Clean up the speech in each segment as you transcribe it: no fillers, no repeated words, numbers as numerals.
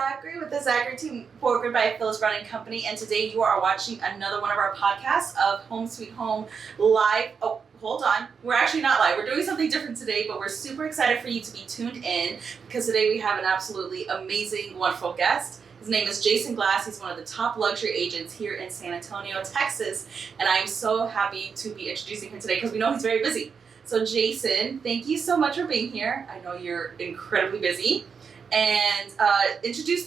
Zachary with the Zachary team, brokered by Phyllis Brown and Company. And today you are watching another one of our podcasts of Home Sweet Home live. Oh, hold on. We're actually not live. We're doing something different today, but we're super excited for you to be tuned in because today we have an absolutely amazing, wonderful guest. His name is Jason Glast. He's one of the top luxury agents here in San Antonio, Texas. And I'm so happy to be introducing him today because we know he's very busy. So Jason, thank you so much for being here. I know you're incredibly busy. And introduce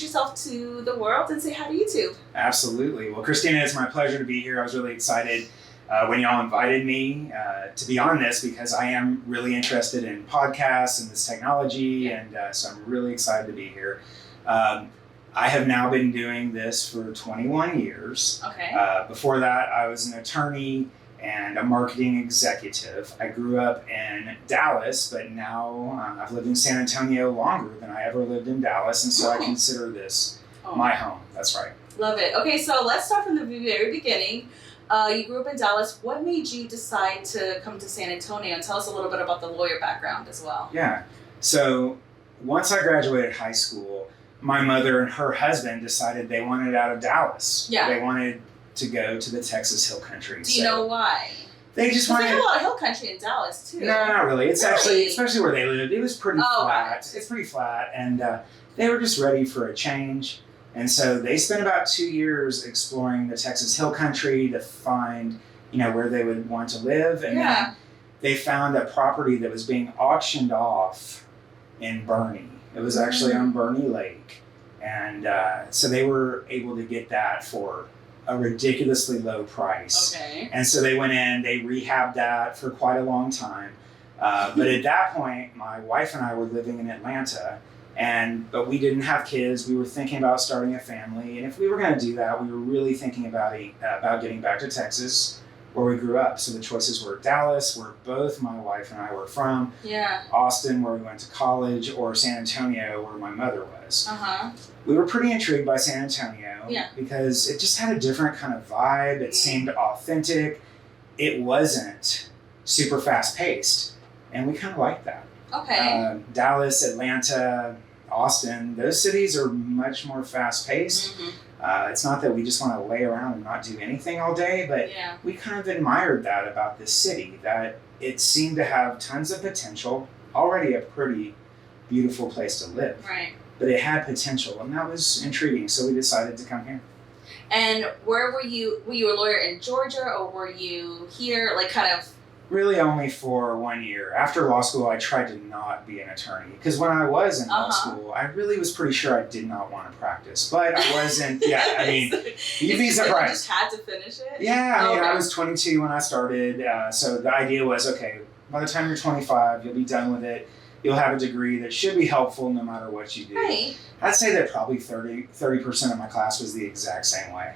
yourself to the world and say hi to YouTube. Absolutely. Well, Christina, it's my pleasure to be here. I was really excited when y'all invited me to be on this because I am really interested in podcasts and this technology, and so I'm really excited to be here. I have now been doing this for 21 years. Okay. Before that, I was an attorney and a marketing executive. I grew up in Dallas, but now I've lived in San Antonio longer than I ever lived in Dallas, and so I consider this my home. That's right. Love it. Okay, so let's start from the very beginning. You grew up in Dallas. What made you decide to come to San Antonio? And tell us a little bit about the lawyer background as well. Yeah. So once I graduated high school, my mother and her husband decided they wanted out of Dallas. Yeah. They wanted to go to the Texas Hill Country. Do you know why? They just wanted. They have a lot of hill country in Dallas too. No, not really. It's actually, especially where they lived, it was pretty flat. Right. It's pretty flat, and they were just ready for a change. And so they spent about 2 years exploring the Texas Hill Country to find, where they would want to live. And then they found a property that was being auctioned off in Bernie. It was actually on Bernie Lake, and so they were able to get that for a ridiculously low price. Okay. And so they went in, they rehabbed that for quite a long time. But at that point, my wife and I were living in Atlanta, but we didn't have kids. We were thinking about starting a family. And if we were going to do that, we were really thinking about getting back to Texas, where we grew up. So the choices were Dallas, where both my wife and I were from, Austin, where we went to college, or San Antonio, where my mother was. We were pretty intrigued by San Antonio because it just had a different kind of vibe. It seemed authentic. It wasn't super fast paced, and we kind of liked that. Okay. Dallas, Atlanta, Austin, those cities are much more fast paced. It's not that we just want to lay around and not do anything all day, but we kind of admired that about this city, that it seemed to have tons of potential, already a pretty beautiful place to live. Right. But it had potential, and that was intriguing, so we decided to come here. And where were you? Were you a lawyer in Georgia, or were you here, Really only for 1 year. After law school, I tried to not be an attorney, because when I was in law school, I really was pretty sure I did not want to practice, but I wasn't, you'd be surprised. You just had to finish it? Yeah, I was 22 when I started, so the idea was, okay, by the time you're 25, you'll be done with it. You'll have a degree that should be helpful no matter what you do. Right. I'd say that probably 30% of my class was the exact same way.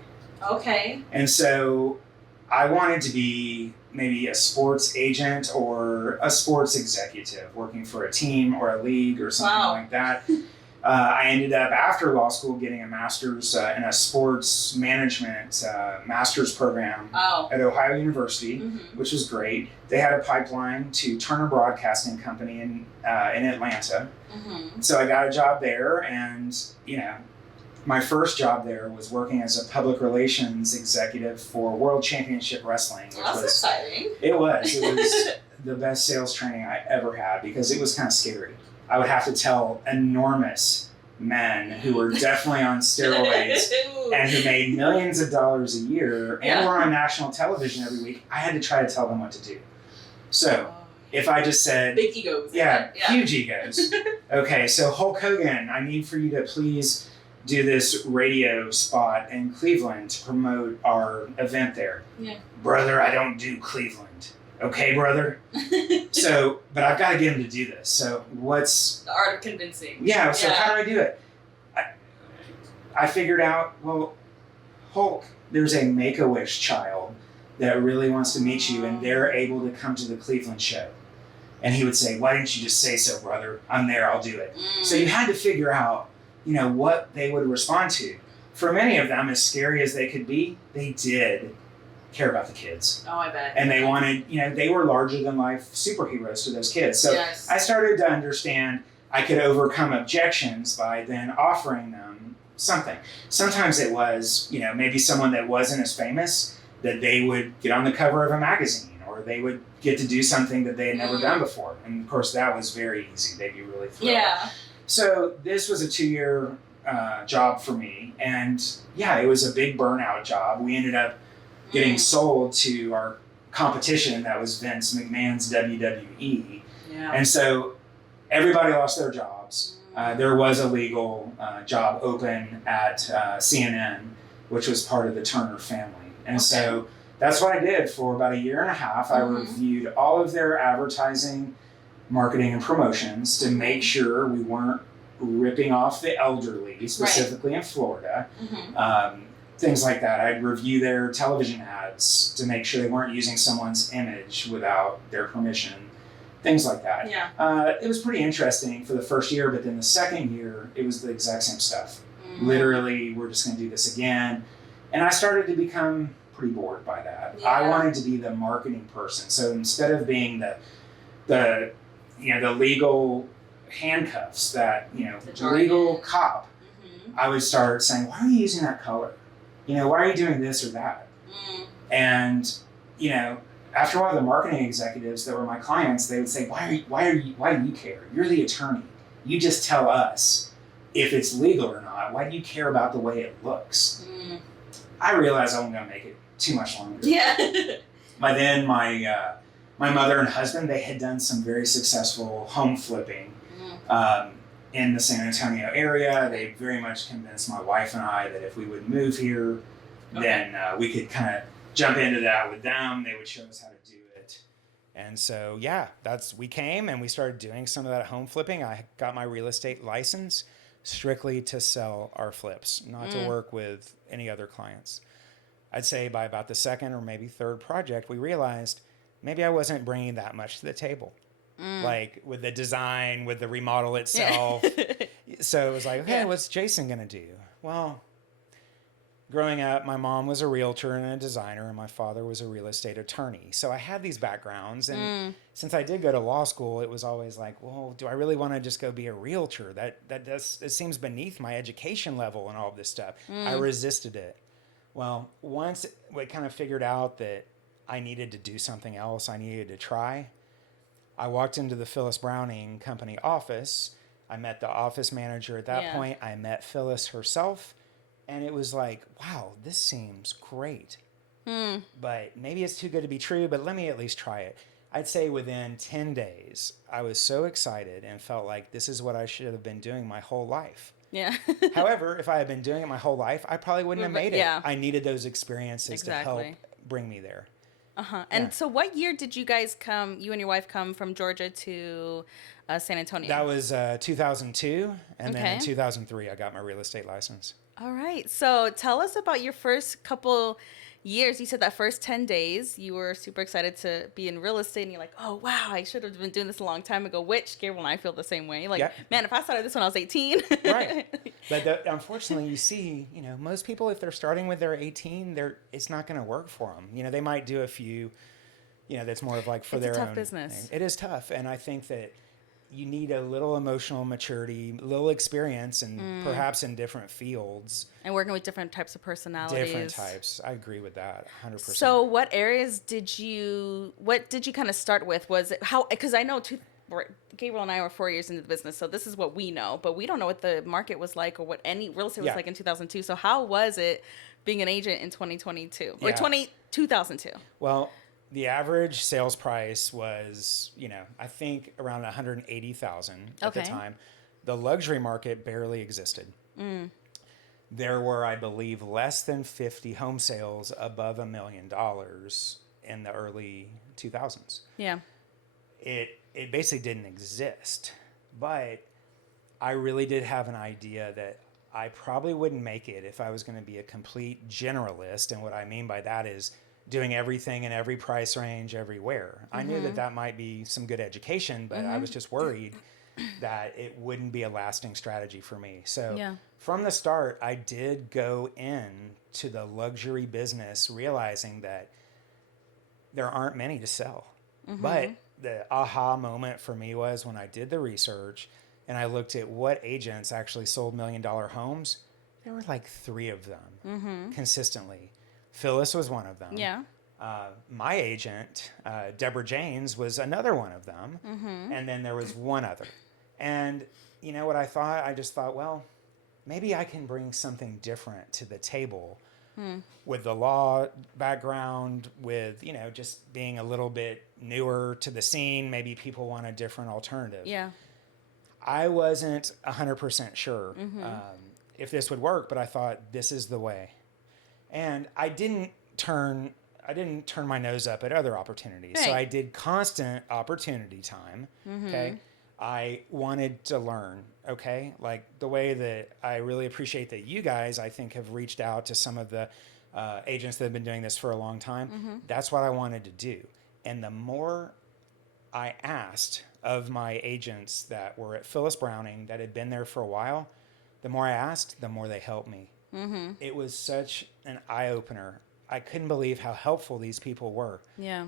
Okay. And so I wanted to be maybe a sports agent or a sports executive, working for a team or a league or something like that. I ended up, after law school, getting a master's in a sports management master's program at Ohio University, which was great. They had a pipeline to Turner Broadcasting Company in Atlanta. So I got a job there, and my first job there was working as a public relations executive for World Championship Wrestling. Which That's exciting. It was the best sales training I ever had, because it was kind of scary. I would have to tell enormous men who were definitely on steroids and who made millions of dollars a year and were on national television every week. I had to try to tell them what to do. So if I just said... Big egos. Huge egos. Okay, so Hulk Hogan, I need for you to please do this radio spot in Cleveland to promote our event there. Brother, I don't do Cleveland. Okay, brother? But I've got to get him to do this. So what's... The art of convincing. How do I do it? I figured out, Hulk, there's a Make-A-Wish child that really wants to meet you, and they're able to come to the Cleveland show. And he would say, why didn't you just say so, brother? I'm there, I'll do it. So you had to figure out, what they would respond to. For many of them, as scary as they could be, they did care about the kids. Oh, I bet. And they wanted, they were larger than life superheroes to those kids. So I started to understand I could overcome objections by then offering them something. Sometimes it was, maybe someone that wasn't as famous, that they would get on the cover of a magazine, or they would get to do something that they had never done before. And of course, that was very easy. They'd be really thrilled. Yeah. So this was a 2-year job for me. And yeah, it was a big burnout job. We ended up getting sold to our competition, that was Vince McMahon's WWE. Yeah. And so everybody lost their jobs. There was a legal job open at CNN, which was part of the Turner family. And so that's what I did for about 1.5 years. I reviewed all of their advertising, marketing, and promotions to make sure we weren't ripping off the elderly, specifically in Florida. Things like that. I'd review their television ads to make sure they weren't using someone's image without their permission. Things like that. Yeah. It was pretty interesting for the first year, but then the second year, it was the exact same stuff. Literally, we're just going to do this again. And I started to become pretty bored by that. Yeah. I wanted to be the marketing person. So instead of being the legal handcuffs, that, the legal cop, I would start saying, why are you using that color? Why are you doing this or that? And, after a while, the marketing executives that were my clients, they would say, why do you care? You're the attorney. You just tell us if it's legal or not. Why do you care about the way it looks? I realized I wasn't going to make it too much longer. Yeah. By then, my mother and husband, they had done some very successful home flipping in the San Antonio area. They very much convinced my wife and I that if we would move here, then we could kind of jump into that with them. They would show us how to do it. And so, we came and we started doing some of that home flipping. I got my real estate license strictly to sell our flips, not to work with any other clients. I'd say by about the second or maybe third project, we realized maybe I wasn't bringing that much to the table. Like with the design, with the remodel itself. So it was like, okay, what's Jason going to do? Well, growing up, my mom was a realtor and a designer, and my father was a real estate attorney. So I had these backgrounds. And since I did go to law school, it was always like, well, do I really want to just go be a realtor? It seems beneath my education level and all of this stuff. I resisted it. Well, once we kind of figured out that I needed to do something else, I needed to try, I walked into the Phyllis Browning Company office. I met the office manager at that point. I met Phyllis herself. And it was like, wow, this seems great. But maybe it's too good to be true, but let me at least try it. I'd say within 10 days, I was so excited and felt like this is what I should have been doing my whole life. Yeah. However, if I had been doing it my whole life, I probably wouldn't have made it. Yeah. I needed those experiences to help bring me there. And so what year did you guys you and your wife come from Georgia to San Antonio? That was 2002. And then in 2003, I got my real estate license. All right. So tell us about your first couple years. You said that first 10 days, you were super excited to be in real estate. And you're like, oh, wow, I should have been doing this a long time ago, which Gabriel and I feel the same way. Like, man, if I started this when I was 18. Right. But unfortunately, you see, most people, if they're starting with their 18, it's not going to work for them. They might do a few, that's more of like for their own. It's a tough business. Thing. It is tough. And I think that you need a little emotional maturity, a little experience, and perhaps in different fields. And working with different types of personalities. Different types. I agree with that 100%. So what areas did you kind of start with? Was it because I know Gabriel and I were 4 years into the business, so this is what we know, but we don't know what the market was like or what any real estate was like in 2002. So how was it being an agent in 2022 or 2002? Well, the average sales price was, I think around $180,000 at the time. The luxury market barely existed. There were, I believe, less than 50 home sales above $1 million in the early 2000s. Yeah. It basically didn't exist. But I really did have an idea that I probably wouldn't make it if I was going to be a complete generalist. And what I mean by that is doing everything in every price range everywhere. I knew that might be some good education, but I was just worried that it wouldn't be a lasting strategy for me. So from the start, I did go into the luxury business realizing that there aren't many to sell. But the aha moment for me was when I did the research and I looked at what agents actually sold $1 million homes, there were like 3 of them consistently. Phyllis was one of them. Yeah. My agent, Deborah Janes, was another one of them. And then there was one other. And you know what I thought? I just thought, well, maybe I can bring something different to the table with the law background, with, you know, just being a little bit newer to the scene. Maybe people want a different alternative. Yeah. I wasn't 100% sure if this would work, but I thought this is the way. And I didn't turn my nose up at other opportunities. Right. So I did constant opportunity time. Okay. I wanted to learn. Okay. Like the way that I really appreciate that you guys, I think, have reached out to some of the agents that have been doing this for a long time. That's what I wanted to do. And the more I asked of my agents that were at Phyllis Browning that had been there for a while, the more I asked, the more they helped me. It was such an eye-opener. I couldn't believe how helpful these people were. Yeah.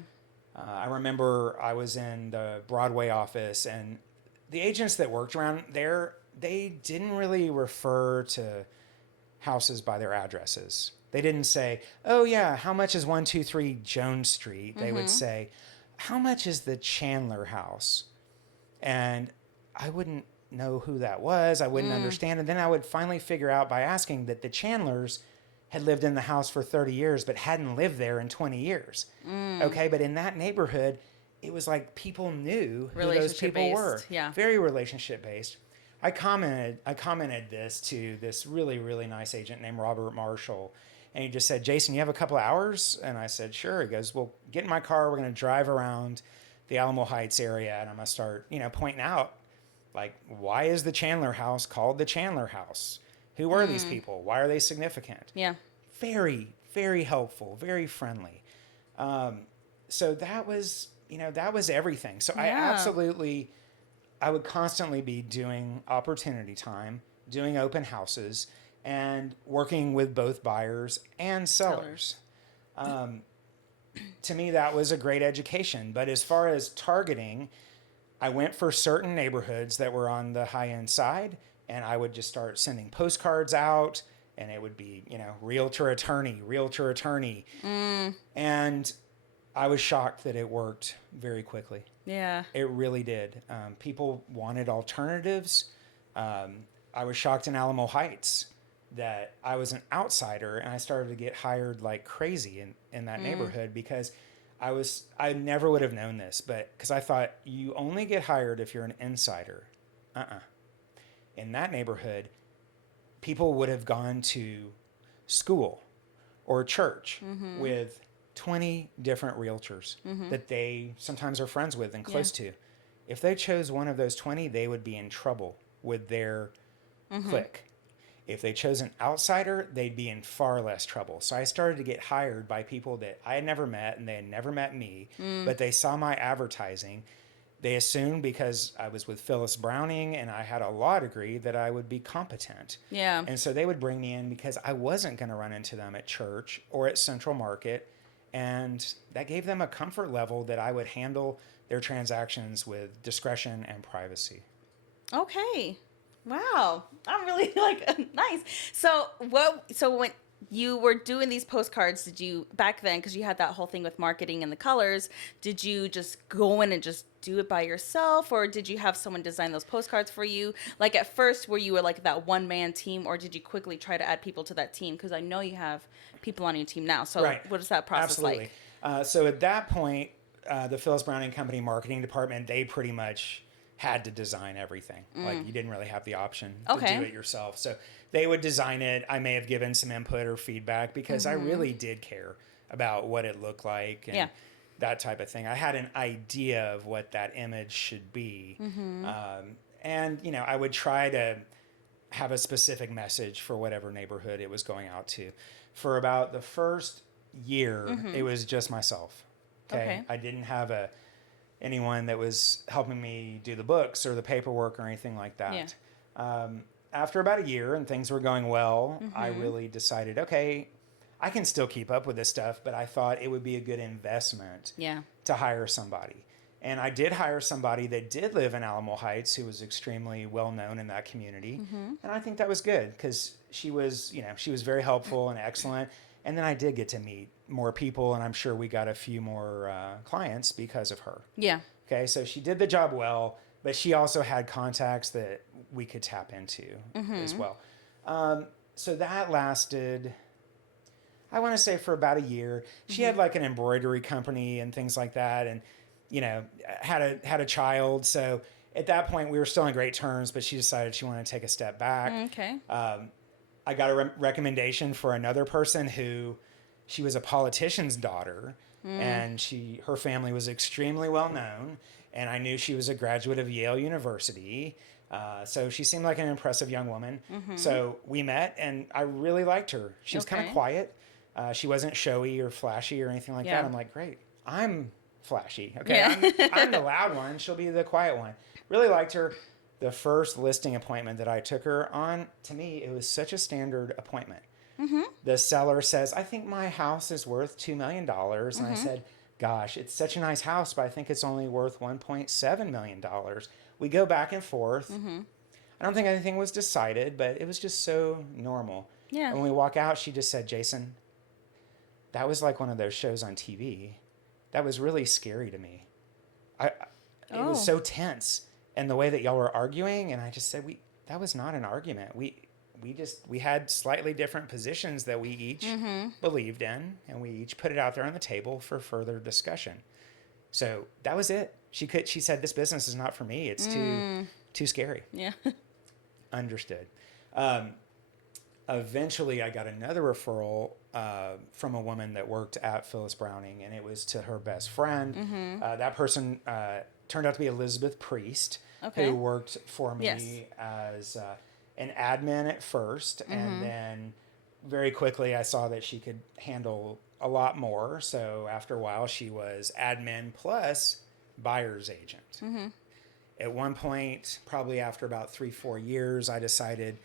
I remember I was in the Broadway office, and the agents that worked around there, they didn't really refer to houses by their addresses. They didn't say, oh yeah, how much is 123 Jones Street? They would say, how much is the Chandler house? And I wouldn't know who that was. I wouldn't understand. And then I would finally figure out by asking that the Chandlers had lived in the house for 30 years, but hadn't lived there in 20 years. Okay. But in that neighborhood, it was like people knew who those people were. Yeah. Very relationship based. I commented this to this really, really nice agent named Robert Marshall. And he just said, Jason, you have a couple of hours? And I said, sure. He goes, well, get in my car. We're going to drive around the Alamo Heights area. And I'm going to start, pointing out, like, why is the Chandler house called the Chandler house? Who are these people? Why are they significant? Yeah. Very, very helpful, very friendly. So that was, that was everything. So I would constantly be doing opportunity time, doing open houses, and working with both buyers and sellers. To me, that was a great education. But as far as targeting, I went for certain neighborhoods that were on the high-end side, and I would just start sending postcards out, and it would be, realtor attorney. And I was shocked that it worked very quickly. Yeah. It really did. People wanted alternatives. I was shocked in Alamo Heights that I was an outsider, and I started to get hired like crazy in that neighborhood because I never would have known this, but because I thought you only get hired if you're an insider. In that neighborhood, people would have gone to school or church with 20 different realtors that they sometimes are friends with and close to. If they chose one of those 20, they would be in trouble with their clique. If they chose an outsider, they'd be in far less trouble. So I started to get hired by people that I had never met, and they had never met me, but they saw my advertising. They assumed because I was with Phyllis Browning and I had a law degree that I would be competent. Yeah. And so they would bring me in because I wasn't going to run into them at church or at Central Market. And that gave them a comfort level that I would handle their transactions with discretion and privacy. Okay. Wow. I'm really nice. So when you were doing these postcards, did you back then, because you had that whole thing with marketing and the colors, did you just go in and just do it by yourself, or did you have someone design those postcards for you? Like at first, were you like that one-man team, or did you quickly try to add people to that team? Because I know you have people on your team now. So What is that process like? So at that point, the Phyllis Browning Company marketing department, they pretty much had to design everything. Like you didn't really have the option to do it yourself. So they would design it. I may have given some input or feedback because I really did care about what it looked like and that type of thing. I had an idea of what that image should be. And, I would try to have a specific message for whatever neighborhood it was going out to. For about the first year, it was just myself. Okay. I didn't have anyone that was helping me do the books or the paperwork or anything like that. After about a year and things were going well, I really decided, okay, I can still keep up with this stuff, but I thought it would be a good investment to hire somebody. And I did hire somebody that did live in Alamo Heights who was extremely well known in that community. And I think that was good because she was very helpful and excellent. And then I did get to meet more people, and I'm sure we got a few more clients because of her. Yeah. Okay, so she did the job well, but she also had contacts that we could tap into as well. So that lasted, I want to say, for about a year. She had like an embroidery company and things like that, and had a child. So at that point, we were still on great terms, but she decided she wanted to take a step back. Okay. I got a recommendation for another person who, she was a politician's daughter, and her family was extremely well known, and I knew she was a graduate of Yale University. So she seemed like an impressive young woman. So we met, and I really liked her. She was kind of quiet. She wasn't showy or flashy or anything like that. I'm like, great. I'm flashy. Okay. Yeah. I'm the loud one. She'll be the quiet one. Really liked her. The first listing appointment that I took her on, to me, it was such a standard appointment. The seller says, I think my house is worth $2 million. And I said, gosh, it's such a nice house, but I think it's only worth $1.7 million. We go back and forth. I don't think anything was decided, but it was just so normal. Yeah. And when we walk out, she just said, Jason, that was like one of those shows on TV. That was really scary to me. It was so tense. And the way that y'all were arguing, and I just said, that was not an argument. We had slightly different positions that we each believed in, and we each put it out there on the table for further discussion. So that was it. She said, this business is not for me. It's too scary. Yeah. Understood. Eventually I got another referral from a woman that worked at Phyllis Browning, and it was to her best friend. That person turned out to be Elizabeth Priest, who worked for me as an admin at first, and then very quickly I saw that she could handle a lot more. So after a while, she was admin plus buyer's agent. At one point, probably after about 3-4 years, I decided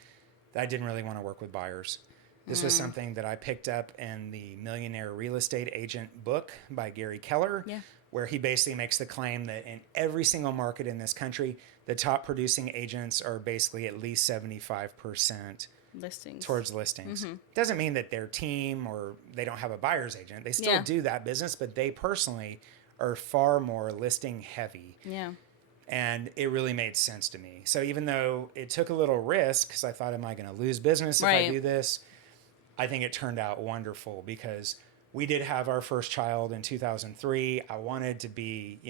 that I didn't really want to work with buyers. This was something that I picked up in the Millionaire Real Estate Agent book by Gary Keller, where he basically makes the claim that in every single market in this country, the top producing agents are basically at least 75% Listings. towards listings. Doesn't mean that their team or they don't have a buyer's agent. They still do that business, but they personally are far more listing heavy. Yeah. And it really made sense to me. So even though it took a little risk, because I thought, am I going to lose business if I do this? I think it turned out wonderful because we did have our first child in 2003. I wanted to be,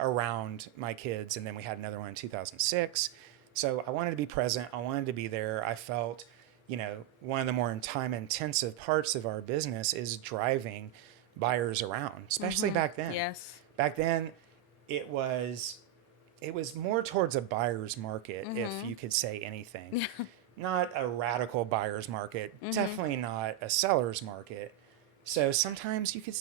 around my kids. And then we had another one in 2006. So I wanted to be present. I wanted to be there. I felt, one of the more time-intensive parts of our business is driving buyers around, especially back then. Yes. Back then, it was more towards a buyer's market, if you could say anything. Not a radical buyer's market, definitely not a seller's market. So sometimes you could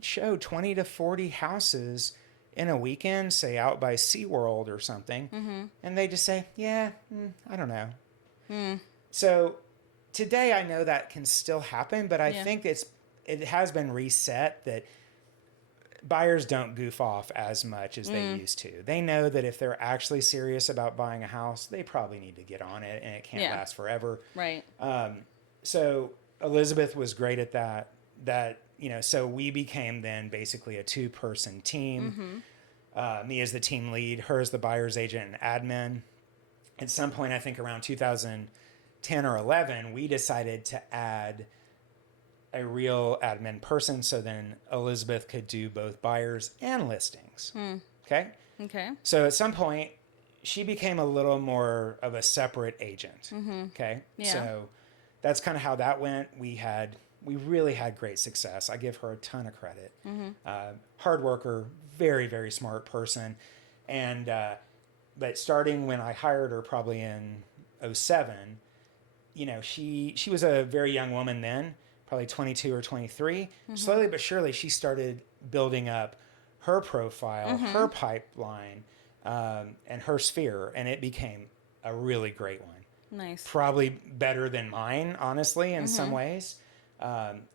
show 20 to 40 houses in a weekend, say out by SeaWorld or something, and they just say, I don't know. So today I know that can still happen, but I think it has been reset that buyers don't goof off as much as they used to. They know that if they're actually serious about buying a house, they probably need to get on it, and it can't last forever. Right. So Elizabeth was great at that. So we became then basically a 2-person team. Me as the team lead, her as the buyer's agent and admin. At some point, I think around 2010 or 11, we decided to add a real admin person, so then Elizabeth could do both buyers and listings. Okay? So at some point, she became a little more of a separate agent. Okay? Yeah. So that's kind of how that went. We really had great success. I give her a ton of credit. Hard worker, very, very smart person. And but starting when I hired her probably in 2007, she was a very young woman then, probably 22 or 23. Slowly but surely, she started building up her profile, her pipeline, and her sphere, and it became a really great one. Nice. Probably better than mine, honestly, in some ways.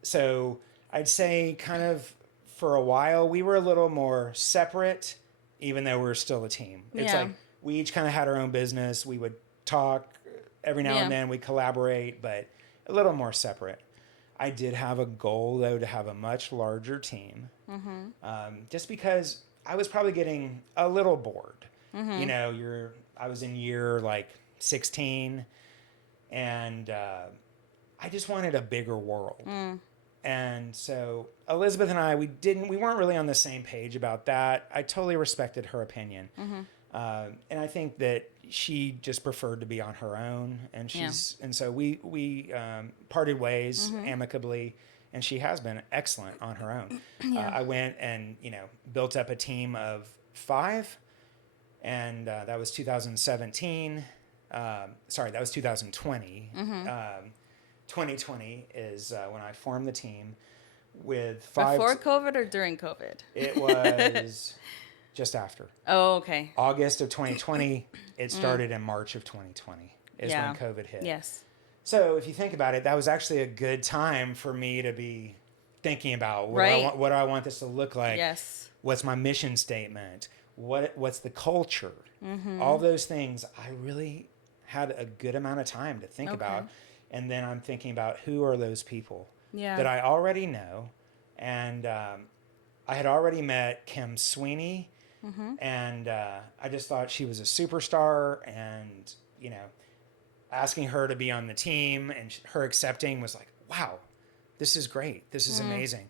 So I'd say kind of for a while, we were a little more separate even though we're still a team. It's Yeah. like we each kind of had our own business. We would talk every now and then. We collaborate, but a little more separate. I did have a goal, though, to have a much larger team, just because I was probably getting a little bored. You know, I was in year like 16, and I just wanted a bigger world. And so Elizabeth and I, we weren't really on the same page about that. I totally respected her opinion. And I think that she just preferred to be on her own, and and so we parted ways amicably, and she has been excellent on her own. I went and, built up a team of 5, and that was 2017. Sorry, that was 2020. 2020 is when I formed the team with 5. Before COVID or during COVID? It was just after. Oh, okay. August of 2020. It started in March of 2020 is when COVID hit. Yes. So if you think about it, that was actually a good time for me to be thinking about what do I want this to look like? Yes. What's my mission statement? What's the culture? All those things I really had a good amount of time to think about. And then I'm thinking about who are those people that I already know. And I had already met Kim Sweeney, and I just thought she was a superstar, and, asking her to be on the team and her accepting was like, wow, this is great. This is amazing.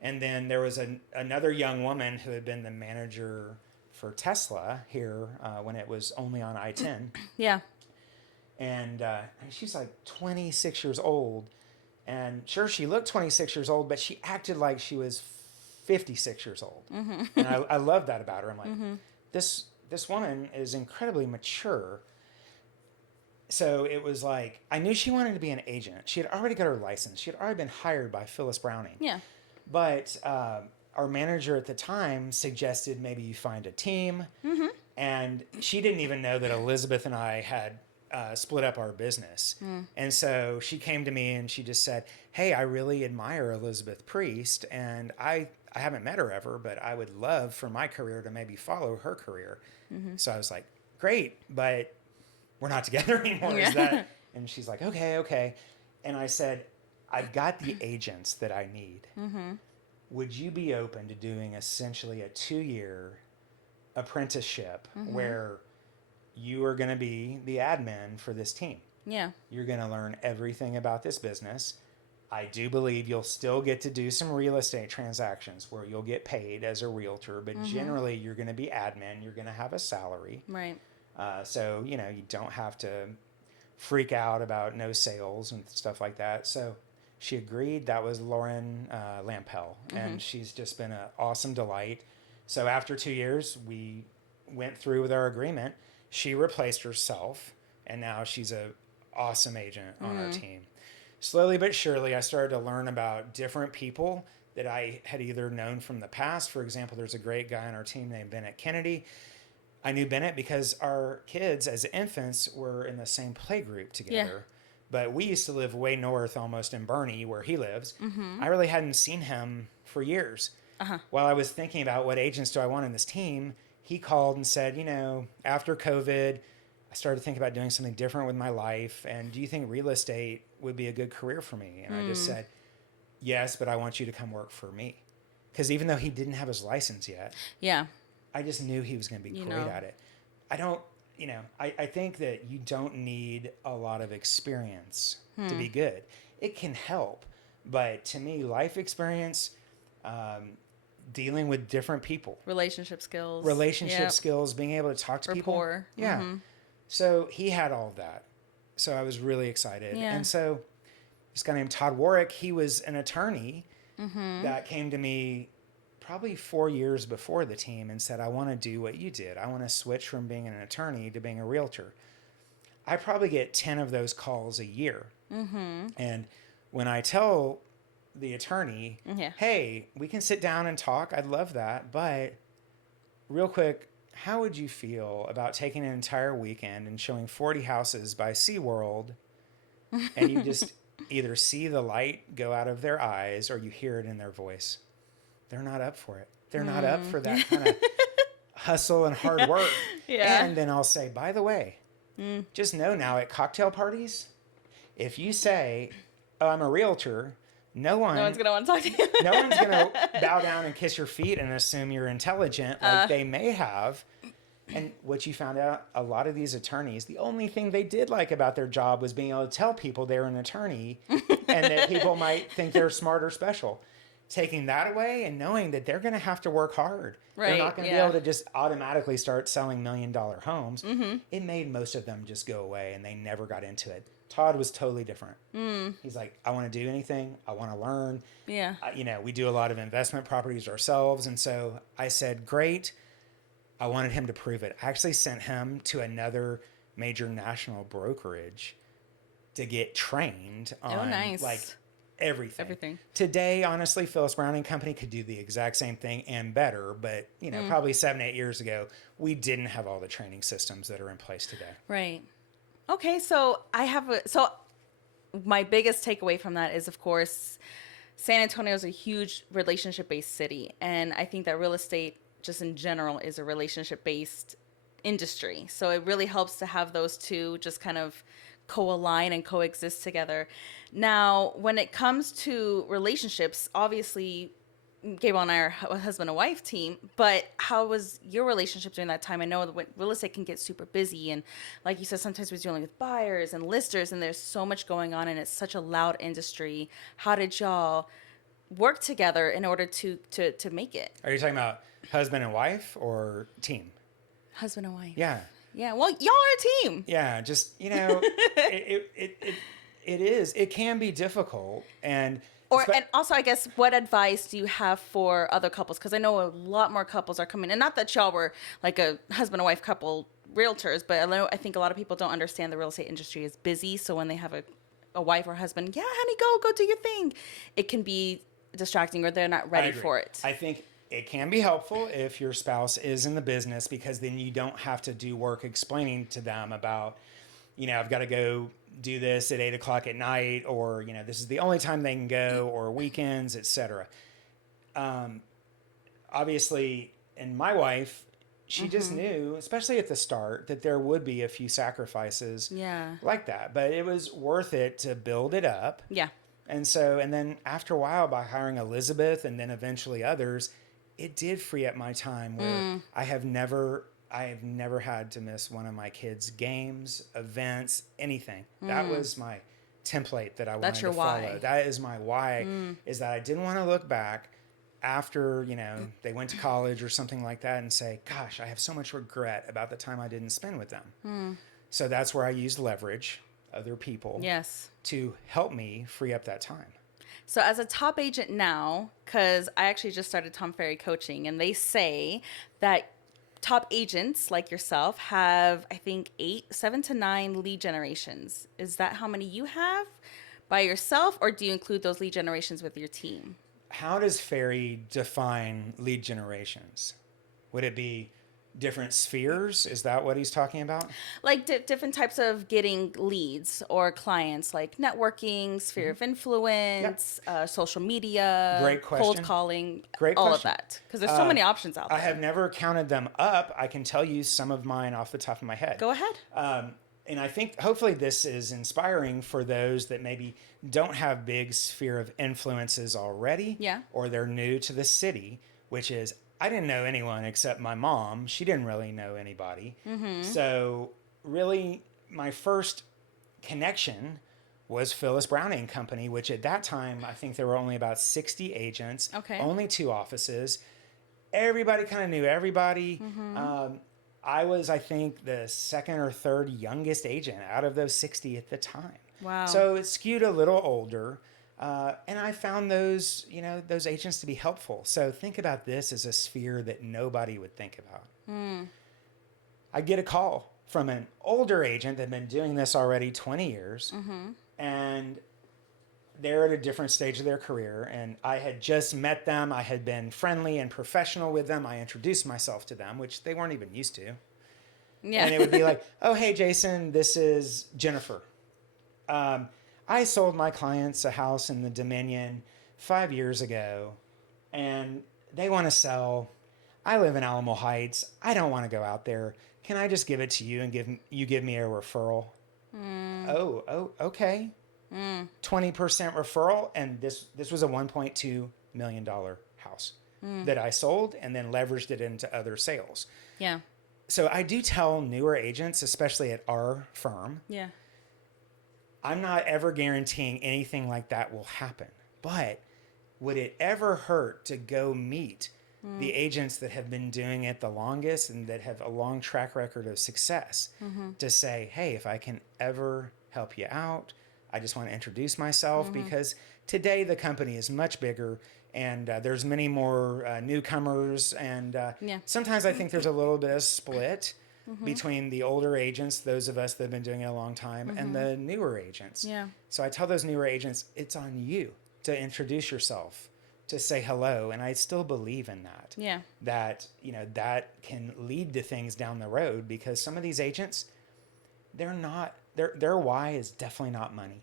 And then there was another young woman who had been the manager for Tesla here when it was only on I-10. Yeah. And she's like 26 years old. And sure, she looked 26 years old, but she acted like she was 56 years old. And I love that about her. I'm like, this woman is incredibly mature. So it was like, I knew she wanted to be an agent. She had already got her license. She had already been hired by Phyllis Browning. Yeah. But our manager at the time suggested maybe you find a team. And she didn't even know that Elizabeth and I had split up our business. And so she came to me and she just said, hey, I really admire Elizabeth Priest, and I haven't met her ever, but I would love for my career to maybe follow her career. So I was like, great, but we're not together anymore. Is that? And she's like, okay. And I said, I've got the agents that I need. Would you be open to doing essentially a 2-year apprenticeship where you are going to be the admin for this team? Yeah. You're going to learn everything about this business. I do believe you'll still get to do some real estate transactions where you'll get paid as a realtor, but generally you're going to be admin. You're going to have a salary. Right. So, you don't have to freak out about no sales and stuff like that. So she agreed. That was Lauren Lampel, and she's just been an awesome delight. So after 2 years, we went through with our agreement. She replaced herself, and now she's an awesome agent on our team. Slowly but surely, I started to learn about different people that I had either known from the past. For example, there's a great guy on our team named Bennett Kennedy. I knew Bennett because our kids as infants were in the same play group together. But we used to live way north, almost in Bernie, where he lives. I really hadn't seen him for years. While I was thinking about what agents do I want in this team, he called and said, after COVID, I started to think about doing something different with my life. And do you think real estate would be a good career for me? And I just said, yes, but I want you to come work for me. Because even though he didn't have his license yet, I just knew he was going to be great at it. I think that you don't need a lot of experience to be good. It can help. But to me, life experience, dealing with different people. Relationship skills, being able to talk to people. Rapport. Yeah. So he had all of that. So I was really excited. Yeah. And so this guy named Todd Warwick, he was an attorney that came to me probably 4 years before the team and said, I want to do what you did. I want to switch from being an attorney to being a realtor. I probably get 10 of those calls a year. And when I tell the attorney, hey, we can sit down and talk, I'd love that. But real quick, how would you feel about taking an entire weekend and showing 40 houses by SeaWorld, and you just either see the light go out of their eyes or you hear it in their voice? They're not up for it. They're not up for that kind of hustle and hard work. Yeah. And then I'll say, by the way, just know now at cocktail parties, if you say, oh, I'm a realtor, no one's going to want to talk to you. no one's going to bow down and kiss your feet and assume you're intelligent like they may have. And what you found out, a lot of these attorneys, the only thing they did like about their job was being able to tell people they're an attorney and that people might think they're smart or special. Taking that away and knowing that they're going to have to work hard. Right, They're not going to be able to just automatically start selling $1 million homes. It made most of them just go away and they never got into it. Todd was totally different. He's like, I want to do anything. I want to learn. Yeah. We do a lot of investment properties ourselves. And so I said, great. I wanted him to prove it. I actually sent him to another major national brokerage to get trained on like everything. Today, honestly, Phyllis Brown and Company could do the exact same thing and better. But, probably 7-8 years ago, we didn't have all the training systems that are in place today. Right. Okay. So my biggest takeaway from that is, of course, San Antonio is a huge relationship-based city. And I think that real estate just in general is a relationship-based industry. So it really helps to have those two just kind of co-align and coexist together. Now, when it comes to relationships, obviously, Gabriel and I are a husband and wife team, but how was your relationship during that time? I know that real estate can get super busy. And like you said, sometimes we're dealing with buyers and listers, and there's so much going on, and it's such a loud industry. How did y'all work together in order to make it? Are you talking about husband and wife or team? Husband and wife. Yeah. Yeah. Well, y'all are a team. Yeah. Just, it is. It can be difficult. And also, I guess, what advice do you have for other couples? Because I know a lot more couples are coming, and not that y'all were like a husband and wife couple realtors, but I think a lot of people don't understand the real estate industry is busy. So when they have a wife or husband, yeah, honey, go do your thing, it can be distracting or they're not ready for it. I think it can be helpful if your spouse is in the business, because then you don't have to do work explaining to them about, I've got to go do this at 8:00 at night, or, this is the only time they can go, or weekends, etc. Obviously, and my wife, she just knew, especially at the start, that there would be a few sacrifices like that, but it was worth it to build it up. Yeah. And then after a while, by hiring Elizabeth and then eventually others, it did free up my time where I have never had to miss one of my kids' games, events, anything. That was my template that I wanted to follow. Why. That is my why, is that I didn't want to look back after, they went to college or something like that and say, gosh, I have so much regret about the time I didn't spend with them. So that's where I used leverage, other people, to help me free up that time. So as a top agent now, because I actually just started Tom Ferry coaching, and they say that top agents like yourself have, I think, 7 to 9 lead generations. Is that how many you have by yourself, or do you include those lead generations with your team? How does Ferry define lead generations? Would it be different spheres? Is that what he's talking about? Like different types of getting leads or clients, like networking, sphere of influence, social media, great question, cold calling, great all question. of that. Because there's so many options out there. I have never counted them up. I can tell you some of mine off the top of my head. Go ahead. And I think hopefully this is inspiring for those that maybe don't have big sphere of influences already, or they're new to the city, which is, I didn't know anyone except my mom. She didn't really know anybody. So really my first connection was Phyllis Brown and Company, which at that time, I think there were only about 60 agents, only 2 offices. Everybody kind of knew everybody. I was, I think, the second or third youngest agent out of those 60 at the time. Wow. So it skewed a little older. And I found those agents to be helpful. So think about this as a sphere that nobody would think about. I'd get a call from an older agent that had been doing this already 20 years. And they're at a different stage of their career. And I had just met them. I had been friendly and professional with them. I introduced myself to them, which they weren't even used to. Yeah. And it would be like, oh, hey, Jason, this is Jennifer. I sold my clients a house in the Dominion 5 years ago, and they want to sell. I live in Alamo Heights. I don't want to go out there. Can I just give it to you and give me a referral? Oh, okay. 20% referral, and this was a $1.2 million house that I sold and then leveraged it into other sales. Yeah. So I do tell newer agents, especially at our firm, Yeah. I'm not ever guaranteeing anything like that will happen. But would it ever hurt to go meet the agents that have been doing it the longest and that have a long track record of success to say, hey, if I can ever help you out, I just want to introduce myself, because today the company is much bigger and there's many more newcomers. And sometimes I think there's a little bit of split between the older agents, those of us that have been doing it a long time, and the newer agents. Yeah. So I tell those newer agents, it's on you to introduce yourself, to say hello. And I still believe in that. Yeah. That, that can lead to things down the road, because some of these agents, their why is definitely not money.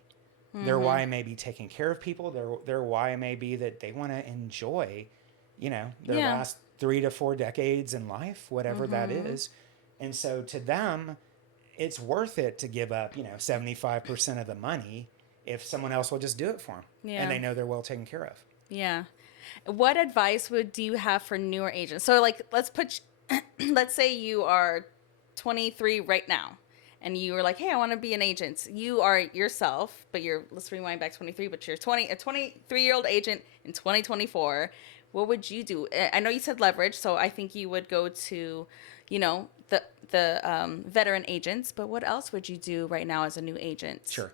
Their why may be taking care of people. Their why may be that they want to enjoy, their last 3 to 4 decades in life, whatever that is. And so to them, it's worth it to give up, 75% of the money if someone else will just do it for them. Yeah. And they know they're well taken care of. Yeah. What advice do you have for newer agents? So like, let's say you are 23 right now and you were like, hey, I want to be an agent. You are yourself, but let's rewind back 23, but you're a 23-year-old agent in 2024. What would you do? I know you said leverage, so I think you would go to, the veteran agents, but what else would you do right now as a new agent? Sure.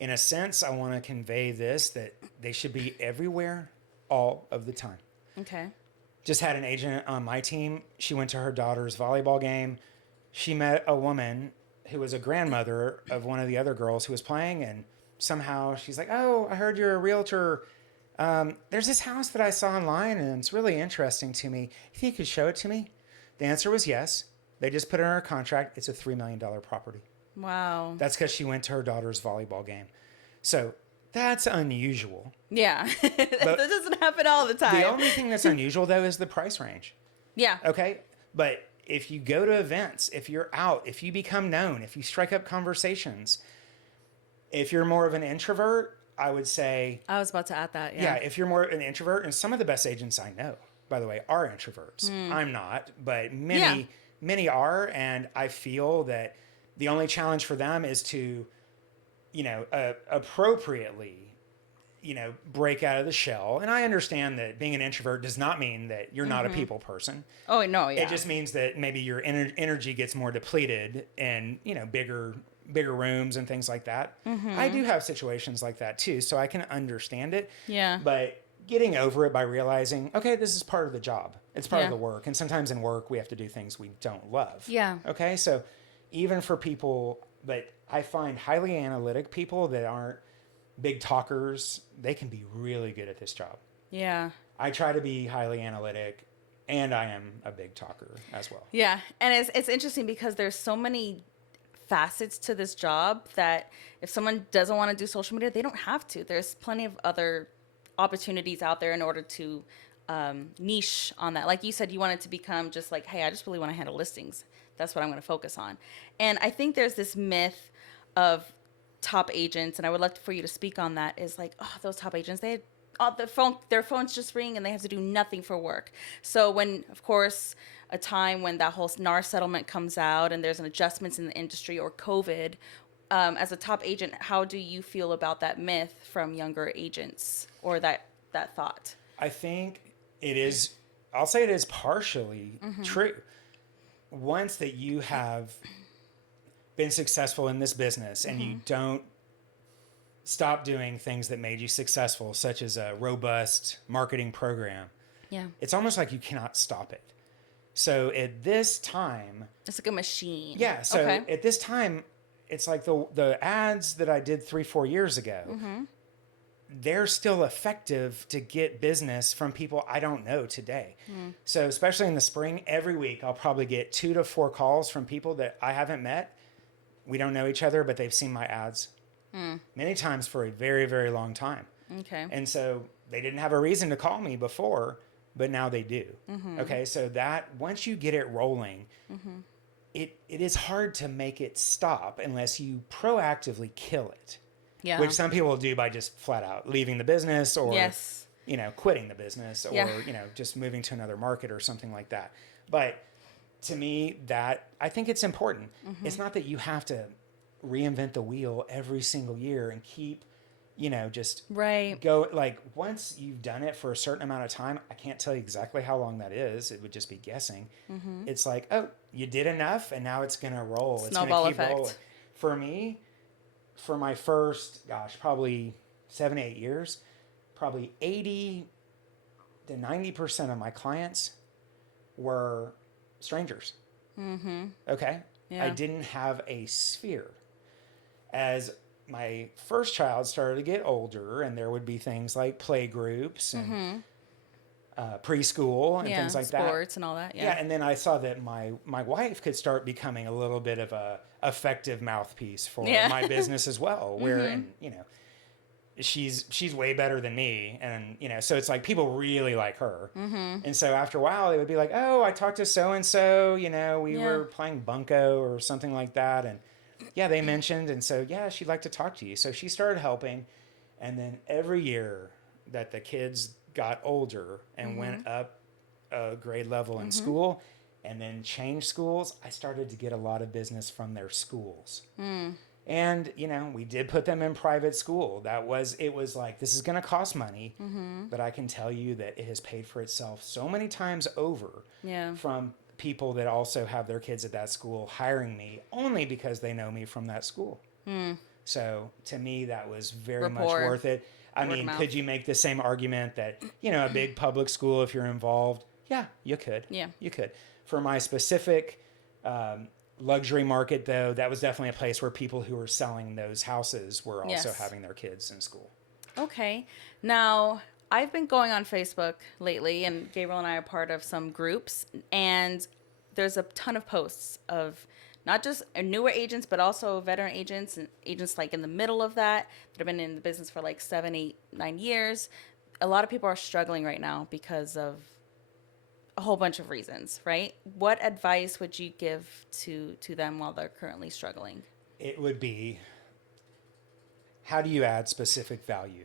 In a sense, I want to convey this, that they should be everywhere all of the time. Okay. Just had an agent on my team. She went to her daughter's volleyball game. She met a woman who was a grandmother of one of the other girls who was playing, and somehow she's like, oh, I heard you're a realtor. There's this house that I saw online, and it's really interesting to me. You think you could show it to me? The answer was yes. They just put it in her contract. It's a $3 million property. Wow. That's because she went to her daughter's volleyball game. So that's unusual. Yeah. That doesn't happen all the time. The only thing that's unusual, though, is the price range. Yeah. Okay? But if you go to events, if you're out, if you become known, if you strike up conversations, if you're more of an introvert, I would say... I was about to add that, Yeah, if you're more an introvert, and some of the best agents I know, by the way, are introverts. I'm not, but many are, and I feel that the only challenge for them is to, appropriately, break out of the shell. And I understand that being an introvert does not mean that you're not a people person. Oh, no, yeah. It just means that maybe your energy gets more depleted in, bigger rooms and things like that. I do have situations like that too, so I can understand it. Yeah. But getting over it by realizing, okay, this is part of the job. It's part of the work. And sometimes in work, we have to do things we don't love. Yeah. Okay, so even for people, but I find highly analytic people that aren't big talkers, they can be really good at this job. Yeah. I try to be highly analytic, and I am a big talker as well. Yeah. And it's interesting because there's so many facets to this job that if someone doesn't want to do social media, they don't have to. There's plenty of other opportunities out there in order to niche on that. Like you said, you want it to become just like, hey, I just really want to handle listings. That's what I'm going to focus on. And I think there's this myth of top agents, and I would love for you to speak on that, is like, oh, those top agents, their phones just ring and they have to do nothing for work. So when, of course, a time when that whole NAR settlement comes out and there's an adjustments in the industry, or COVID, as a top agent, how do you feel about that myth from younger agents, or that thought? I think I'll say it is partially true. Once that you have been successful in this business and you don't stop doing things that made you successful, such as a robust marketing program, it's almost like you cannot stop it. So at this time... It's like a machine. Yeah, so at this time, it's like the ads that I did 3-4 years ago, they're still effective to get business from people I don't know today. So especially in the spring, every week I'll probably get 2 to 4 calls from people that I haven't met. We don't know each other, but they've seen my ads many times for a very, very long time. Okay. And so they didn't have a reason to call me before, but now they do. Okay, so that once you get it rolling, it is hard to make it stop unless you proactively kill it. Yeah. Which some people do by just flat out leaving the business or Yes. quitting the business or Yeah. just moving to another market or something like that. But to me, that I think it's important. It's not that you have to reinvent the wheel every single year and keep just Right. go, like, once you've done it for a certain amount of time, I can't tell you exactly how long that is. It would just be guessing. It's like, oh, you did enough and now it's going to roll. Snowball it's going to keep effect. rolling. For me, for my first, probably 7-8 years, probably 80 to 90% of my clients were strangers. Okay? Yeah. I didn't have a sphere. As my first child started to get older, and there would be things like play groups and preschool and things like that. Sports and all that. Yeah, and then I saw that my wife could start becoming a little bit of a effective mouthpiece for my business as well. Where and she's way better than me, and so it's like people really like her. And so after a while, they would be like, "Oh, I talked to so and so. We were playing bunco or something like that," and they mentioned, and so she'd like to talk to you. So she started helping, and then every year that the kids got older and went up a grade level in school and then changed schools, I started to get a lot of business from their schools. And, we did put them in private school. It was like, this is going to cost money, but I can tell you that it has paid for itself so many times over from people that also have their kids at that school hiring me only because they know me from that school. So to me, that was very much worth it. I mean, could you make the same argument that, a big public school, if you're involved? Yeah, you could. Yeah. You could. For my specific luxury market, though, that was definitely a place where people who were selling those houses were also having their kids in school. Okay. Now, I've been going on Facebook lately, and Gabriel and I are part of some groups, and there's a ton of posts of not just newer agents, but also veteran agents and agents like in the middle of that have been in the business for like 7, 8, 9 years. A lot of people are struggling right now because of a whole bunch of reasons, right? What advice would you give to them while they're currently struggling? It would be, how do you add specific value?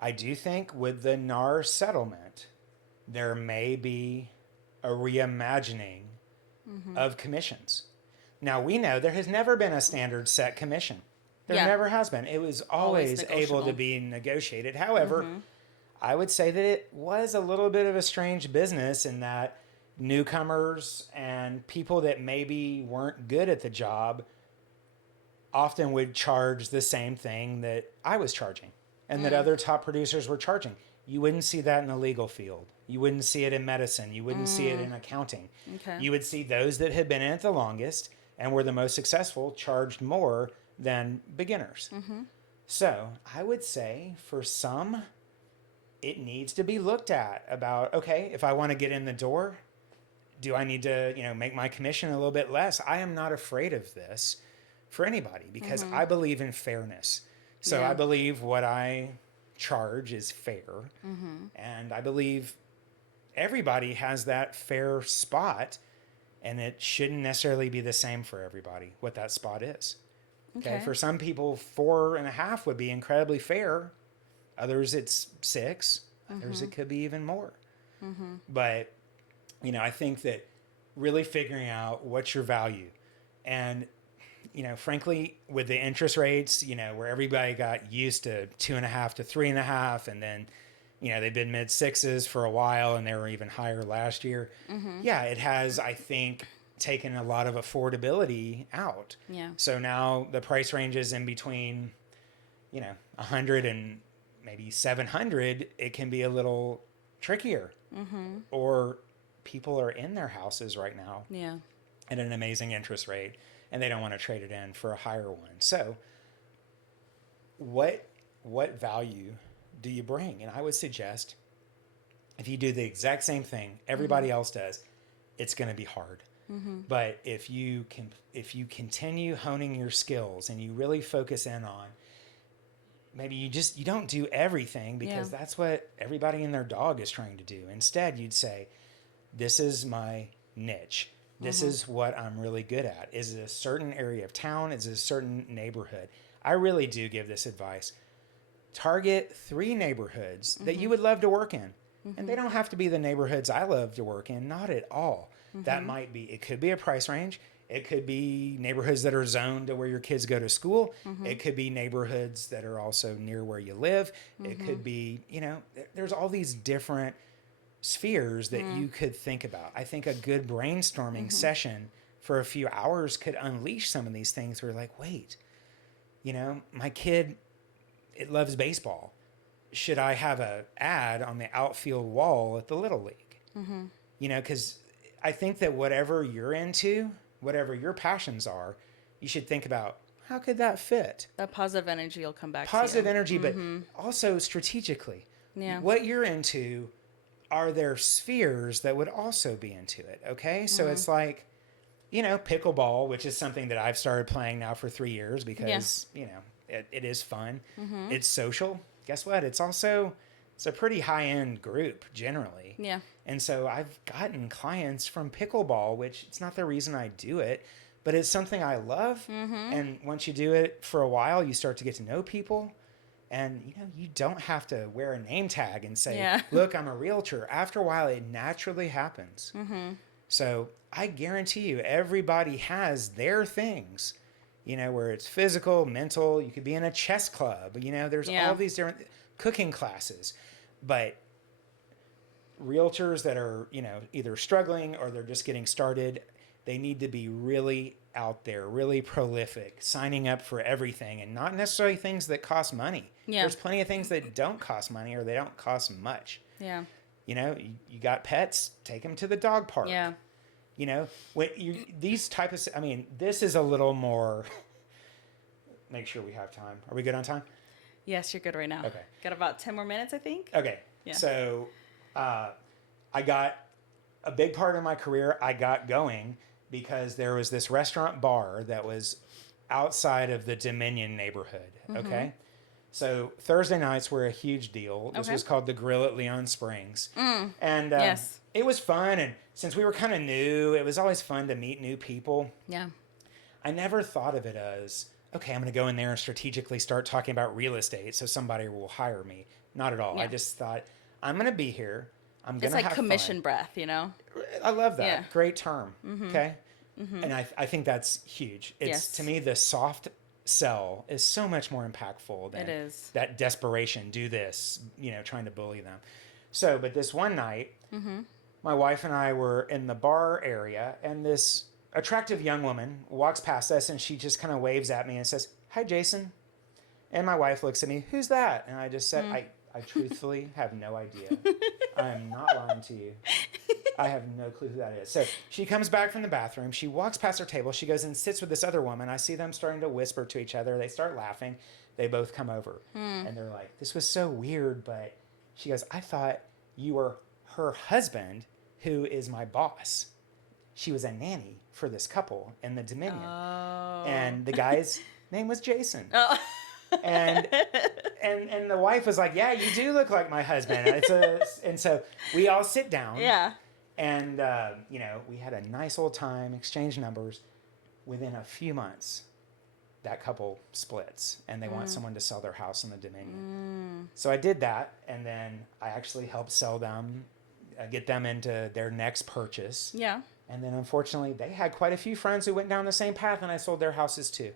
I do think with the NAR settlement, there may be a reimagining of commissions. Now, we know there has never been a standard set commission. There never has been. It was always able to be negotiated. However, I would say that it was a little bit of a strange business in that newcomers and people that maybe weren't good at the job often would charge the same thing that I was charging and that other top producers were charging. You wouldn't see that in the legal field. You wouldn't see it in medicine. You wouldn't see it in accounting. Okay. You would see those that had been in it the longest and were the most successful charged more than beginners. So I would say for some, it needs to be looked at about, okay, if I want to get in the door, do I need to, make my commission a little bit less? I am not afraid of this for anybody because I believe in fairness. So I believe what I charge is fair. And I believe everybody has that fair spot, and it shouldn't necessarily be the same for everybody what that spot is. Okay. For some people, 4.5 would be incredibly fair. Others, it's 6. Others, it could be even more. But, I think that really figuring out what's your value. And, frankly, with the interest rates, where everybody got used to 2.5 to 3.5, and then, they've been mid 6s for a while, and they were even higher last year. Yeah, it has, I think, taken a lot of affordability out. Yeah. So now the price ranges in between, 100 and maybe 700, it can be a little trickier. Or people are in their houses right now at an amazing interest rate, and they don't want to trade it in for a higher one. So what value do you bring? And I would suggest if you do the exact same thing everybody else does, it's going to be hard. But if you continue honing your skills and you really focus in on maybe you don't do everything because that's what everybody and their dog is trying to do. Instead, you'd say, this is my niche. This is what I'm really good at. Is it a certain area of town? Is it a certain neighborhood? I really do give this advice. Target 3 neighborhoods that you would love to work in. And they don't have to be the neighborhoods I love to work in. Not at all. That might be, it could be a price range. It could be neighborhoods that are zoned to where your kids go to school. It could be neighborhoods that are also near where you live. It could be, there's all these different spheres that you could think about. I think a good brainstorming session for a few hours could unleash some of these things where you're like, wait, my kid, it loves baseball. Should I have a ad on the outfield wall at the Little League? Because I think that whatever you're into, whatever your passions are, you should think about, how could that fit? That positive energy will come back Positive to you. energy, but also strategically. Yeah. What you're into, are there spheres that would also be into it? Okay. So it's like, pickleball, which is something that I've started playing now for 3 years because, it is fun. It's social. Guess what? It's a pretty high-end group generally. Yeah. And so I've gotten clients from pickleball, which it's not the reason I do it, but it's something I love. And once you do it for a while, you start to get to know people. And, you don't have to wear a name tag and say, look, I'm a realtor. After a while, it naturally happens. So I guarantee you, everybody has their things, where it's physical, mental. You could be in a chess club. There's all these different cooking classes. But realtors that are, either struggling or they're just getting started, they need to be really out there, really prolific, signing up for everything, and not necessarily things that cost money. There's plenty of things that don't cost money or they don't cost much. Yeah. You got pets, take them to the dog park. Yeah. When these type of, this is a little more, make sure we have time. Are we good on time? Yes, you're good right now. Okay. Got about 10 more minutes, I think. Okay. Yeah. So, I got a big part of my career I got going because there was this restaurant bar that was outside of the Dominion neighborhood. Okay. So Thursday nights were a huge deal. This was called the Grill at Leon Springs. And it was fun. And since we were kind of new, it was always fun to meet new people. Yeah. I never thought of it as, okay, I'm going to go in there and strategically start talking about real estate so somebody will hire me. Not at all. Yeah. I just thought, I'm going to be here. I'm going to It's have like commission fun. breath, I love that. Yeah. Great term. Okay. And I think that's huge. It's to me, the soft sell is so much more impactful than It is. that desperation. Do this, trying to bully them. So, but this one night, my wife and I were in the bar area, and this attractive young woman walks past us, and she just kind of waves at me and says, "Hi, Jason." And my wife looks at me, "Who's that?" And I just said, I truthfully have no idea. I am not lying to you. I have no clue who that is. So she comes back from the bathroom. She walks past her table. She goes and sits with this other woman. I see them starting to whisper to each other. They start laughing. They both come over. And they're like, "This was so weird," but she goes, "I thought you were her husband, who is my boss." She was a nanny for this couple in the Dominion. Oh. And the guy's name was Jason. Oh. And the wife was like, "Yeah, you do look like my husband." And so we all sit down. Yeah. And, we had a nice old time, exchanged numbers. Within a few months, that couple splits, and they want someone to sell their house in the Dominion. So I did that, and then I actually helped sell them, get them into their next purchase. Yeah. And then, unfortunately, they had quite a few friends who went down the same path, and I sold their houses too.